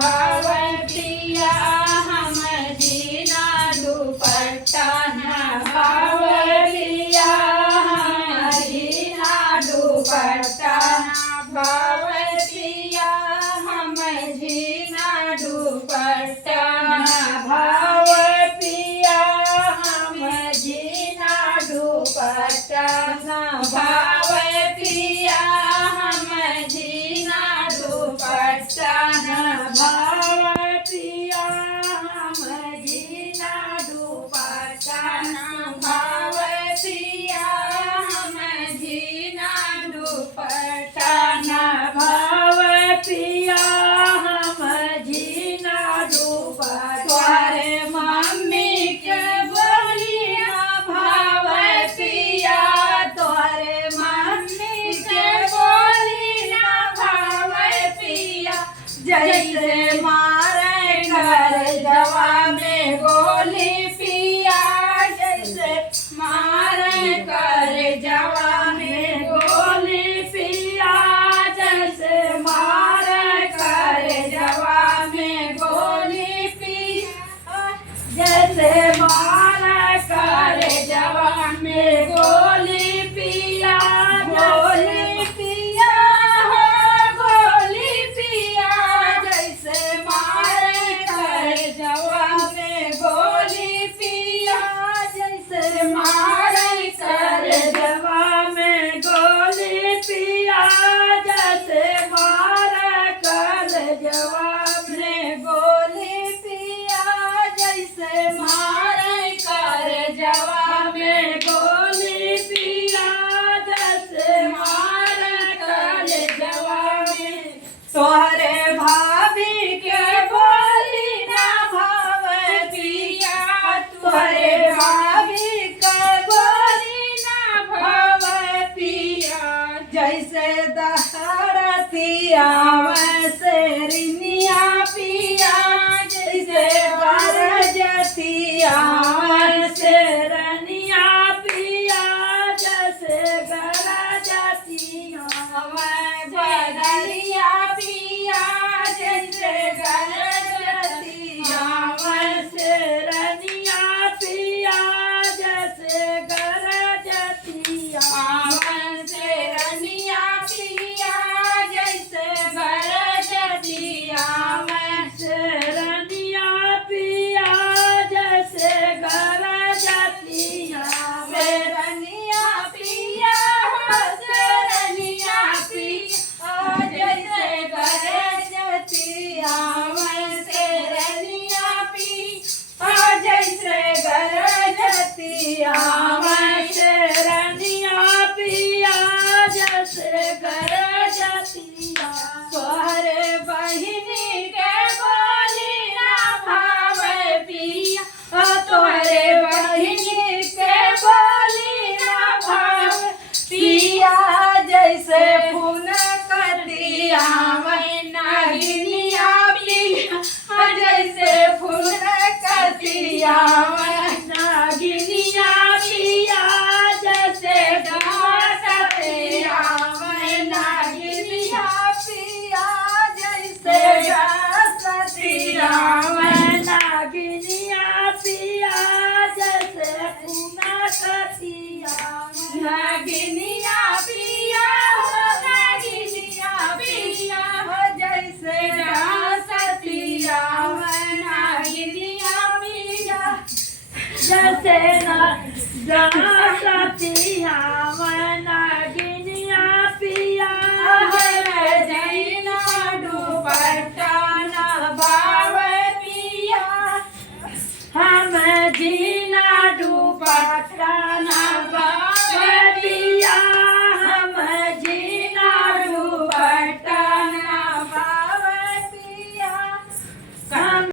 भाव पिया हम जीना दुपट्टा न भाव पिया हम जीना दुपट्टा न भाव पिया हम जीना दुपट्टा न भाव पिया हम जीना दुपट्टा न भाव पिया हम जीना दुपट्टा न भाव पिया हम जीना दुपट्टा न भाव पिया हम जीना दुपट्टा न भाव पिया हम जीना दुपट्टा तोरे मम्मी के बोली ना भाव पिया तोरे मम्मी के बोली ना भाव पिया जैसे मारे घर जवा में गोली पिया जैसे मारे घर जवा में गोली पिया जैसे मारे घर जवा में गोली पिया जैसे मारे घर जवा में गोली पिया गोली पिया हो गोली पिया जैसे मारे घर जवा में गोली पिया जैसे मारे घर जवा में गोली पिया जैसे मारे घर जवा में गोली पिया जैसे मारे घर जवा में गोली पिया जैसे मारे घर जवा में तोहरे भाभी के बोली ना भाव पिया तोहरे भाभी के बोली ना भाव पिया जैसे दहरतिया वैसे रिनिया पिया जैसे गरजतिया वैसे रनिया पिया जैसे गरजतिया बदलिया पिया जैसे गरजतिया वैसे रनिया पिया जैसे गरजतिया वैसे रनिया पिया जैसे गरजतिया वैसे रनिया पिया जैसे गरजतिया वैसे रनिया पिया वैसे रनिया पिया जैसे गरजतिया वैसे रनिया पिया जैसे गरजतिया वैसे रनिया पिया जैसे गरजतिया तोहरे बहिनी के बोली ना भाव पिया तोहरे बहिनी के बोली ना भाव पिया जैसे फूल कतिया नागिनिया पिया जैसे फूल कतिया नागिनिया पिया जैसे कतिया नागिनिया पिया जैसे कतिया नागिनिया पिया जैसे फूल कतिया नागिनिया पिया नागिनिया पिया जैसे सतिया नागिनिया पिया जैसे सतिया